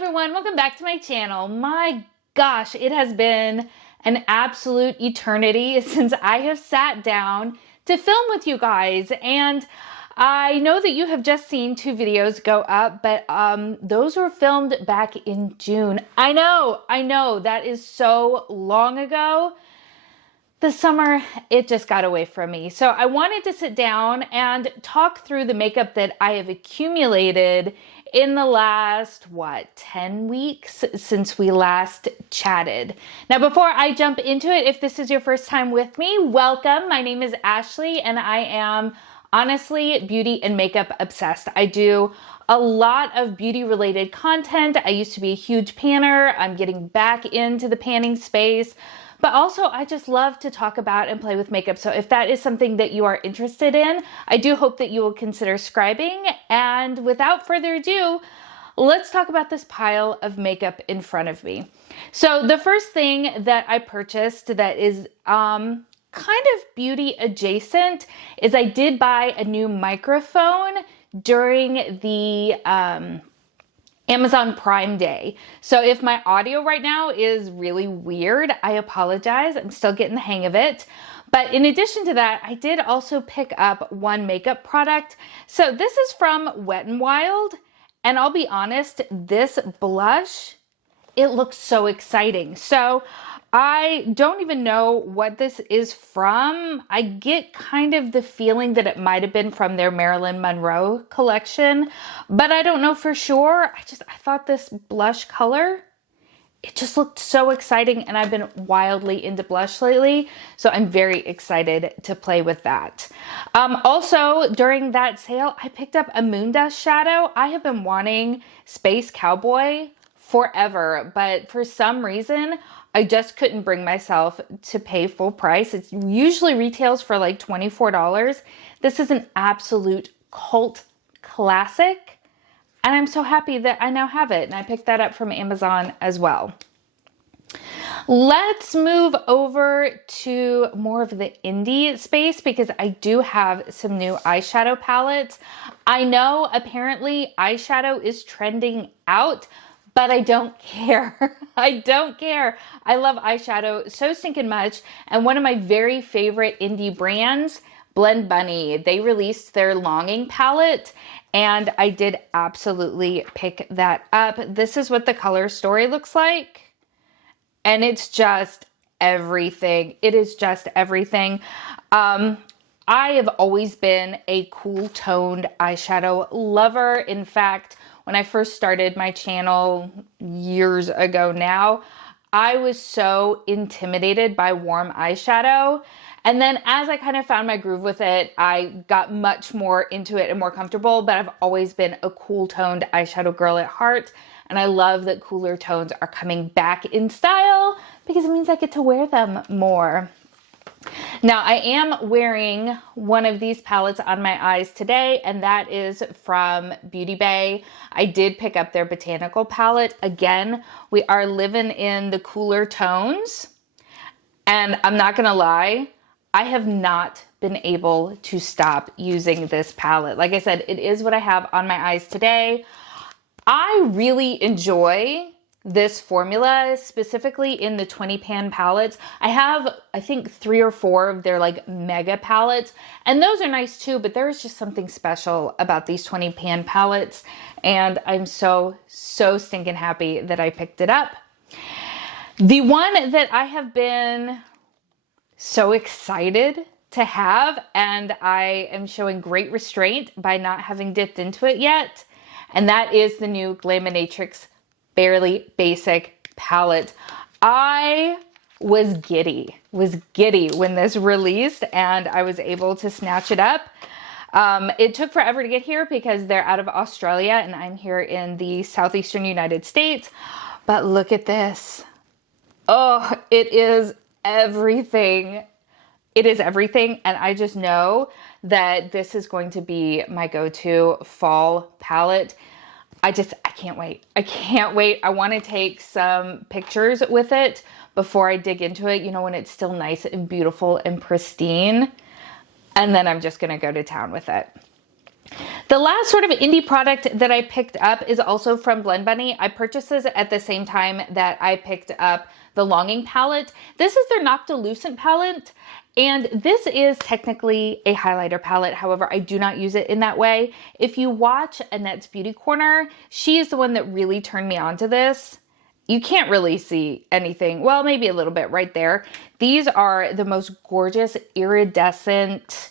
everyone, welcome back to my channel. My gosh, it has been an absolute eternity since I have sat down to film with you guys, and I know that you have just seen 2 videos go up, but those were filmed back in June. I know, that is so long ago. The summer, it just got away from me. So I wanted to sit down and talk through the makeup that I have accumulated in the last, 10 weeks since we last chatted. Now, before I jump into it, if this is your first time with me, welcome. My name is Ashley and I am honestly beauty and makeup obsessed. I do a lot of beauty related content. I used to be a huge panner. I'm getting back into the panning space. But also, I just love to talk about and play with makeup. So if that is something that you are interested in, I do hope that you will consider subscribing. And without further ado, let's talk about this pile of makeup in front of me. So the first thing that I purchased that is kind of beauty adjacent is I did buy a new microphone during the Amazon Prime Day. So if my audio right now is really weird, I apologize. I'm still getting the hang of it. But in addition to that, I did also pick up one makeup product. So this is from Wet n Wild. And I'll be honest, this blush, it looks so exciting. So I don't even know what this is from. I get kind of the feeling that it might have been from their Marilyn Monroe collection, but I don't know for sure. I thought this blush color, it just looked so exciting, and I've been wildly into blush lately, so I'm very excited to play with that. Also, during that sale, I picked up a Moondust shadow. I have been wanting Space Cowboy forever, but for some reason, I just couldn't bring myself to pay full price. It usually retails for like $24. This is an absolute cult classic, and I'm so happy that I now have it, and I picked that up from Amazon as well. Let's move over to more of the indie space because I do have some new eyeshadow palettes. I know apparently eyeshadow is trending out, but I don't care. I don't care. I love eyeshadow so stinking much. And one of my very favorite indie brands, Blend Bunny, they released their Longing palette, and I did absolutely pick that up. This is what the color story looks like. And it's just everything. It is just everything. I have always been a cool toned eyeshadow lover. In fact, when I first started my channel years ago now, I was so intimidated by warm eyeshadow. And then as I kind of found my groove with it, I got much more into it and more comfortable, but I've always been a cool toned eyeshadow girl at heart. And I love that cooler tones are coming back in style because it means I get to wear them more. Now, I am wearing one of these palettes on my eyes today, and that is from Beauty Bay. I did pick up their Botanical palette. Again, we are living in the cooler tones, and I'm not gonna lie, I have not been able to stop using this palette. Like I said, it is what I have on my eyes today. I really enjoy this formula, specifically in the 20 pan palettes. I have, I think, 3 or 4 of their like mega palettes, and those are nice too, but there's just something special about these 20 pan palettes, and I'm so stinking happy that I picked it up. The one that I have been so excited to have, and I am showing great restraint by not having dipped into it yet, and that is the new Glaminatrix Barely Basic palette. I was giddy when this released, and I was able to snatch it up. It took forever to get here because they're out of Australia and I'm here in the southeastern United States. But look at this. Oh, it is everything. It is everything, and I just know that this is going to be my go-to fall palette. I can't wait. I can't wait. I want to take some pictures with it before I dig into it, you know, when it's still nice and beautiful and pristine. And then I'm just going to go to town with it. The last sort of indie product that I picked up is also from Blend Bunny. I purchased this at the same time that I picked up the Longing palette. This is their Noctilucent palette, and this is technically a highlighter palette. However, I do not use it in that way. If you watch Annette's Beauty Corner, she is the one that really turned me on to this. You can't really see anything. Well, maybe a little bit right there. These are the most gorgeous iridescent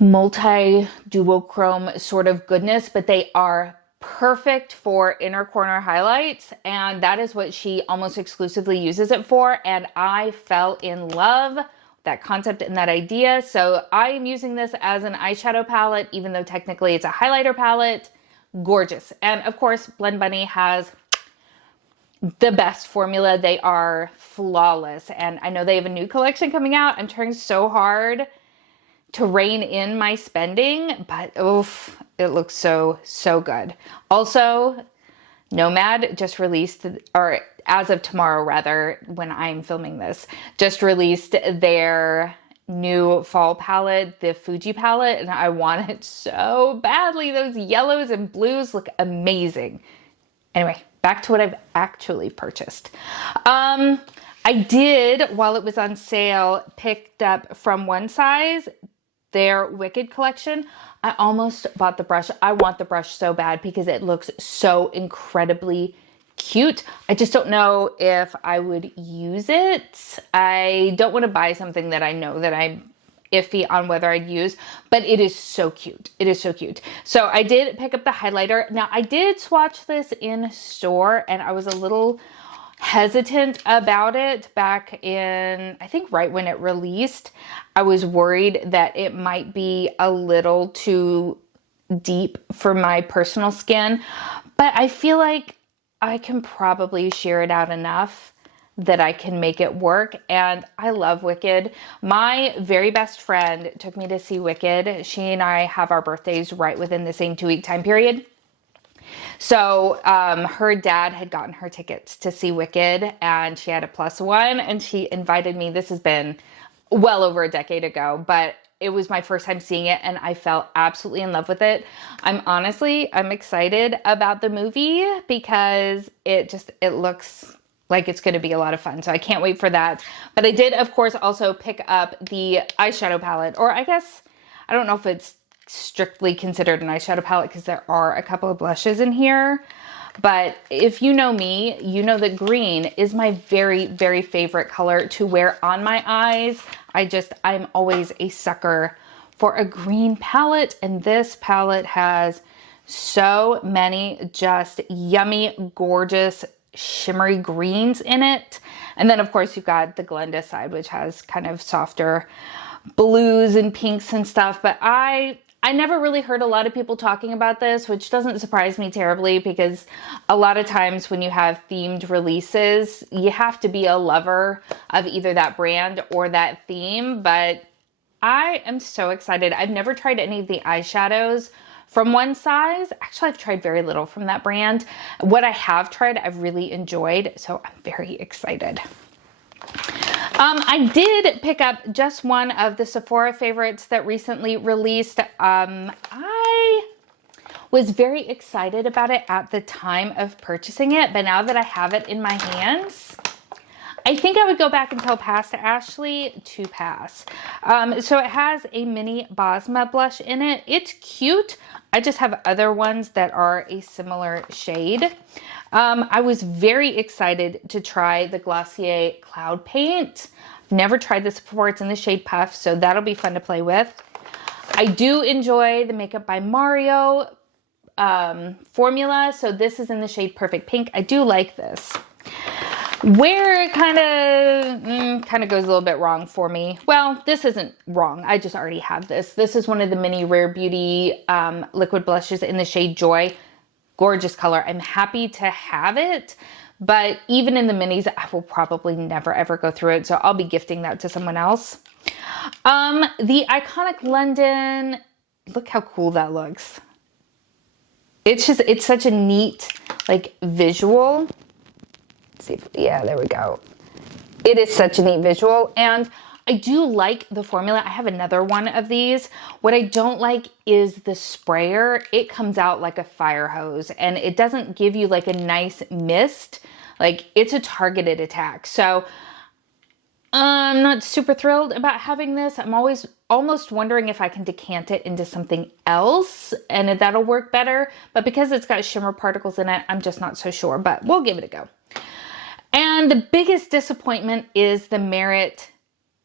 multi-duochrome sort of goodness, but they are perfect for inner corner highlights, and that is what she almost exclusively uses it for, and I fell in love with that concept and that idea. So I am using this as an eyeshadow palette, even though technically it's a highlighter palette. Gorgeous. And of course, Blend Bunny has the best formula. They are flawless, and I know they have a new collection coming out. I'm trying so hard to rein in my spending, but oof, it looks so, so good. Also, Nomad just released, or as of tomorrow rather, when I'm filming this, just released their new fall palette, the Fuji palette, and I want it so badly. Those yellows and blues look amazing. Anyway, back to what I've actually purchased. I did, while it was on sale, picked up from One Size their Wicked collection. I almost bought the brush. I want the brush so bad because it looks so incredibly cute. I just don't know if I would use it. I don't want to buy something that I know that I'm iffy on whether I'd use, but it is so cute. It is so cute. So I did pick up the highlighter. Now I did swatch this in store and I was a little hesitant about it back in, I think right when it released. I was worried that it might be a little too deep for my personal skin, but I feel like I can probably sheer it out enough that I can make it work, and I love Wicked. My very best friend took me to see Wicked. She and I have our birthdays right within the same 2-week time period. So her dad had gotten her tickets to see Wicked, and she had a +1, and she invited me. This has been well over a decade ago, but it was my first time seeing it, and I fell absolutely in love with it. I'm excited about the movie because it looks like it's going to be a lot of fun. So I can't wait for that. But I did, of course, also pick up the eyeshadow palette, or I guess, I don't know if it's strictly considered an eyeshadow palette because there are a couple of blushes in here. But if you know me, you know that green is my very, very favorite color to wear on my eyes. I'm always a sucker for a green palette, and this palette has so many just yummy, gorgeous, shimmery greens in it. And then of course you've got the Glenda side, which has kind of softer blues and pinks and stuff. But I never really heard a lot of people talking about this, which doesn't surprise me terribly because a lot of times when you have themed releases, you have to be a lover of either that brand or that theme. But I am so excited. I've never tried any of the eyeshadows from One Size. Actually, I've tried very little from that brand. What I have tried, I've really enjoyed, so I'm very excited. I did pick up just one of the Sephora favorites that recently released. I was very excited about it at the time of purchasing it, but now that I have it in my hands, I think I would go back and tell Pass to Ashley to pass. So it has a mini Bosma blush in it. It's cute. I just have other ones that are a similar shade. I was very excited to try the Glossier Cloud Paint. Never tried this before. It's in the shade Puff, so that'll be fun to play with. I do enjoy the Makeup by Mario formula, so this is in the shade Perfect Pink. I do like this. Where it kind of goes a little bit wrong for me. Well, this isn't wrong. I just already have this. This is one of the mini Rare Beauty liquid blushes in the shade Joy. Gorgeous color. I'm happy to have it, but even in the minis, I will probably never ever go through it. So I'll be gifting that to someone else. The Iconic London, look how cool that looks. It's such a neat, like, visual. Let's see if, yeah, there we go. It is such a neat visual, and I do like the formula. I have another one of these. What I don't like is the sprayer. It comes out like a fire hose and it doesn't give you like a nice mist. Like it's a targeted attack. So I'm not super thrilled about having this. I'm always almost wondering if I can decant it into something else and if that'll work better. But because it's got shimmer particles in it, I'm just not so sure, but we'll give it a go. And the biggest disappointment is the Merit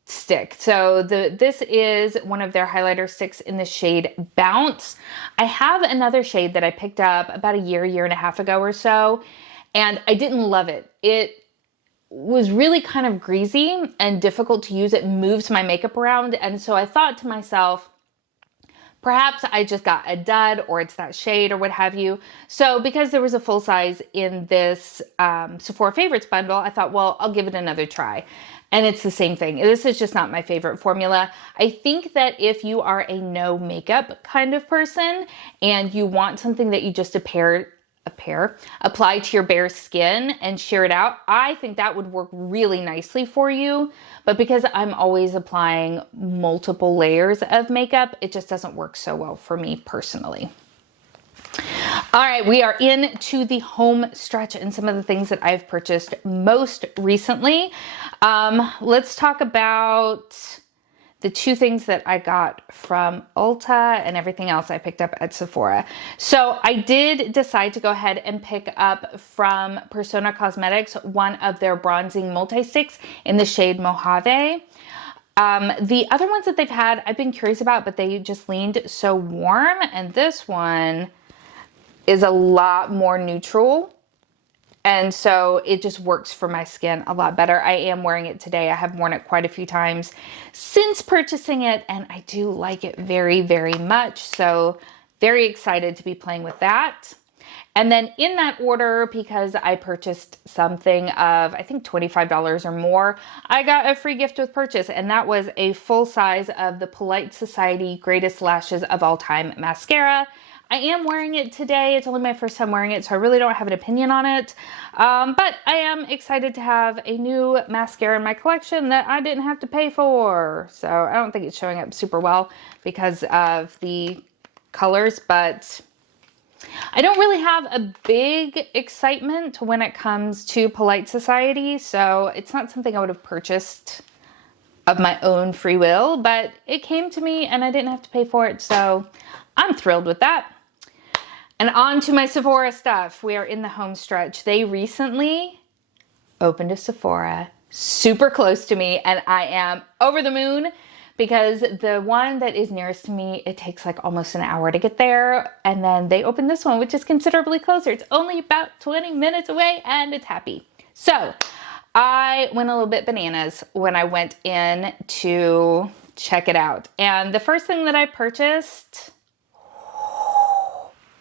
stick. So this is one of their highlighter sticks in the shade Bounce. I have another shade that I picked up about a year and a half ago or so, and I didn't love it. It was really kind of greasy and difficult to use. It moves my makeup around. And so I thought to myself, perhaps I just got a dud or it's that shade or what have you. So because there was a full size in this Sephora Favorites bundle, I thought, well, I'll give it another try. And it's the same thing. This is just not my favorite formula. I think that if you are a no makeup kind of person and you want something that you just apply to your bare skin and sheer it out, I think that would work really nicely for you. But because I'm always applying multiple layers of makeup, it just doesn't work so well for me personally. All right, we are into the home stretch and some of the things that I've purchased most recently. Let's talk about the two things that I got from Ulta and everything else I picked up at Sephora. So I did decide to go ahead and pick up from Persona Cosmetics one of their bronzing multi-sticks in the shade Mojave. The other ones that they've had, I've been curious about, but they just leaned so warm. And this one is a lot more neutral. And so it just works for my skin a lot better. I am wearing it today. I have worn it quite a few times since purchasing it, and I do like it very, very much. So very excited to be playing with that. And then in that order, because I purchased something of, I think $25 or more, I got a free gift with purchase, and that was a full size of the Polite Society Greatest Lashes of All Time mascara. I am wearing it today. It's only my first time wearing it, so I really don't have an opinion on it. But I am excited to have a new mascara in my collection that I didn't have to pay for. So I don't think it's showing up super well because of the colors, but I don't really have a big excitement when it comes to Polite Society, so it's not something I would have purchased of my own free will, but it came to me and I didn't have to pay for it, so I'm thrilled with that. And on to my Sephora stuff. We are in the home stretch. They recently opened a Sephora super close to me, and I am over the moon because the one that is nearest to me, it takes like almost an hour to get there. And then they opened this one, which is considerably closer. It's only about 20 minutes away and it's happy. So I went a little bit bananas when I went in to check it out. And the first thing that I purchased,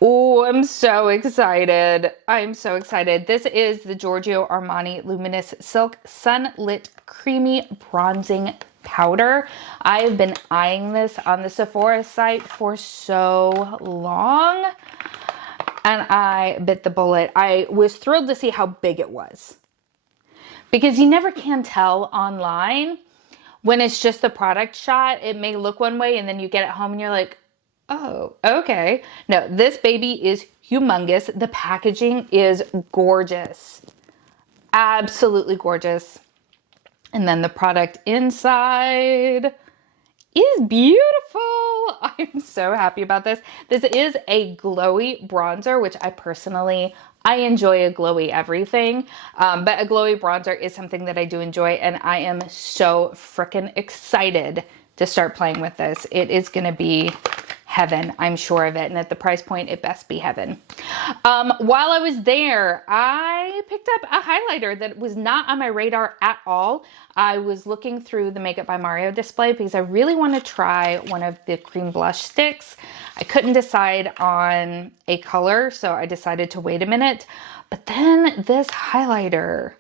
oh, I'm so excited. I'm so excited. This is the Giorgio Armani Luminous Silk Sunlit Creamy Bronzing Powder. I have been eyeing this on the Sephora site for so long, and I bit the bullet. I was thrilled to see how big it was, because you never can tell online when it's just the product shot. It may look one way and then you get it home and you're like, oh, okay. No, this baby is humongous. The packaging is gorgeous. Absolutely gorgeous. And then the product inside is beautiful. I'm so happy about this. This is a glowy bronzer, which I enjoy a glowy everything. But a glowy bronzer is something that I do enjoy, and I am so freaking excited to start playing with this. It is going to be heaven, I'm sure of it. And at the price point, it best be heaven. While I was there, I picked up a highlighter that was not on my radar at all. I was looking through the Makeup by Mario display because I really want to try one of the cream blush sticks. I couldn't decide on a color, so I decided to wait a minute. But then this highlighter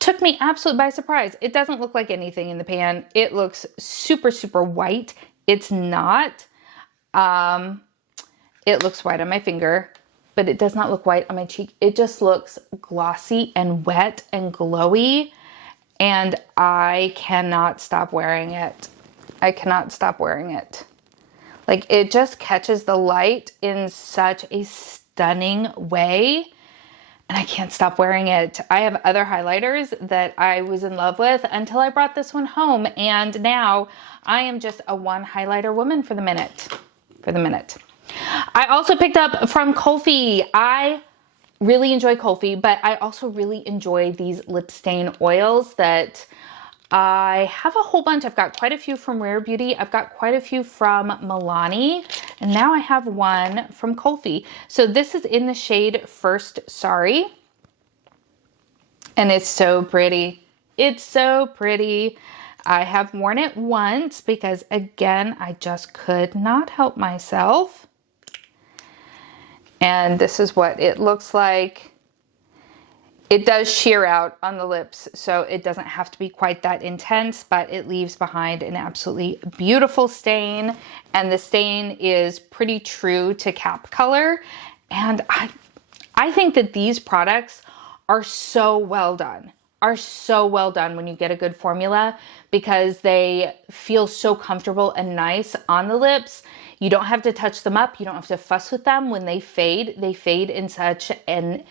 took me absolutely by surprise. It doesn't look like anything in the pan. It looks super, super white. It's not. It looks white on my finger, but it does not look white on my cheek. It just looks glossy and wet and glowy. and I cannot stop wearing it. I cannot stop wearing it. Like, it just catches the light in such a stunning way, and I can't stop wearing it. I have other highlighters that I was in love with until I brought this one home, and now I am just a one highlighter woman for the minute. I also picked up from Kulfi. I really enjoy Kulfi, but I also really enjoy these lip stain oils that I have a whole bunch. I've got quite a few from Rare Beauty. I've got quite a few from Milani, and now I have one from Kulfi. So this is in the shade First Sorry, and it's so pretty. It's so pretty. I have worn it once because, again, I just could not help myself. And this is what it looks like. It does sheer out on the lips, so it doesn't have to be quite that intense, but it leaves behind an absolutely beautiful stain. And the stain is pretty true to cap color. And I think that these products are so well done. When you get a good formula, because they feel so comfortable and nice on the lips. You don't have to touch them up. You don't have to fuss with them. When they fade in such an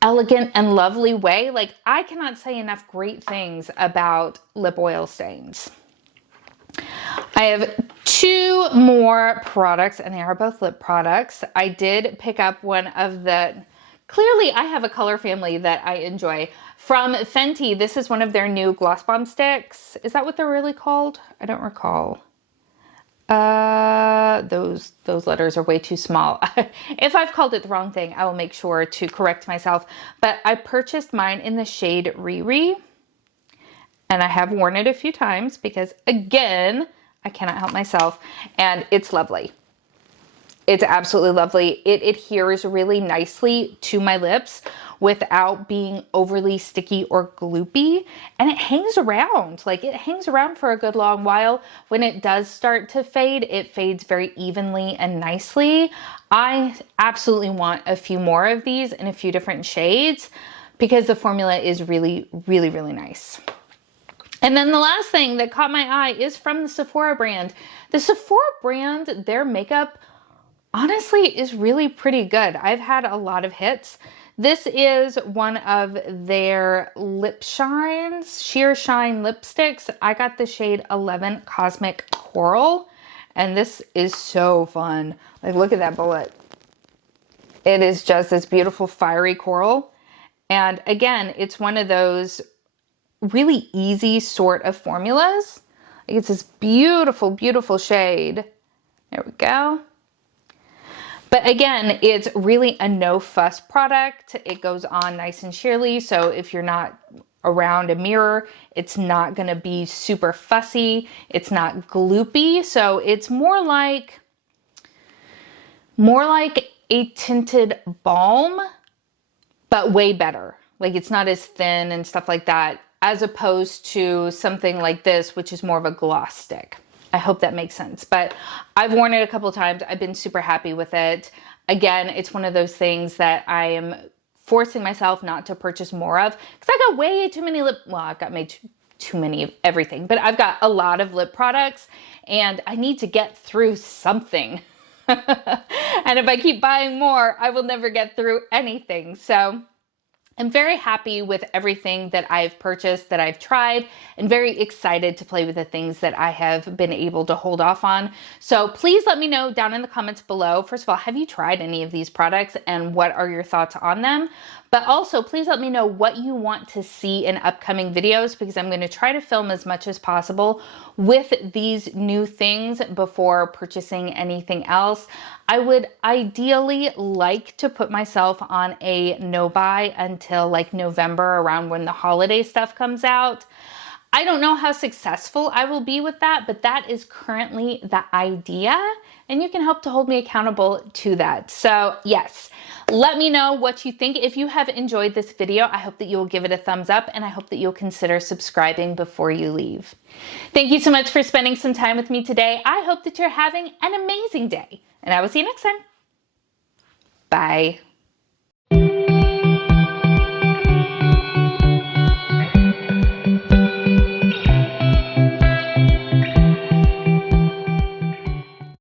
elegant and lovely way. Like, I cannot say enough great things about lip oil stains. I have two more products, and they are both lip products. I did pick up one of the, clearly I have a color family that I enjoy. From Fenty, this is one of their new Gloss Bomb sticks. Is that what they're really called? I don't recall. Those letters are way too small. If I've called it the wrong thing, I will make sure to correct myself. But I purchased mine in the shade Riri, and I have worn it a few times because, again, I cannot help myself, and it's lovely. It's absolutely lovely. It adheres really nicely to my lips without being overly sticky or gloopy. And it hangs around. Like, it hangs around for a good long while. When it does start to fade, it fades very evenly and nicely. I absolutely want a few more of these in a few different shades because the formula is really, really, really nice. And then the last thing that caught my eye is from the Sephora brand. The Sephora brand, their makeup honestly is really pretty good. I've had a lot of hits. This is one of their lip shines, sheer shine lipsticks. I got the shade 11 Cosmic Coral, and this is so fun. Like, look at that bullet. It is just this beautiful fiery coral. And again, it's one of those really easy sort of formulas. Like, it's this beautiful, beautiful shade. There we go. But again, it's really a no fuss product. It goes on nice and sheerly. So if you're not around a mirror, it's not gonna be super fussy. It's not gloopy. So it's more like a tinted balm, but way better. Like, it's not as thin and stuff like that, as opposed to something like this, which is more of a gloss stick. I hope that makes sense, but I've worn it a couple times. I've been super happy with it. Again, it's one of those things that I am forcing myself not to purchase more of because I got way too many I've got made too many of everything, but I've got a lot of lip products and I need to get through something. And if I keep buying more, I will never get through anything. So I'm very happy with everything that I've purchased, that I've tried, and very excited to play with the things that I have been able to hold off on. So please let me know down in the comments below. First of all, have you tried any of these products and what are your thoughts on them? But also, please let me know what you want to see in upcoming videos because I'm going to try to film as much as possible with these new things before purchasing anything else. I would ideally like to put myself on a no buy until like November, around when the holiday stuff comes out. I don't know how successful I will be with that, but that is currently the idea, and you can help to hold me accountable to that. So yes, let me know what you think. If you have enjoyed this video, I hope that you'll give it a thumbs up, and I hope that you'll consider subscribing before you leave. Thank you so much for spending some time with me today. I hope that you're having an amazing day, and I will see you next time. Bye.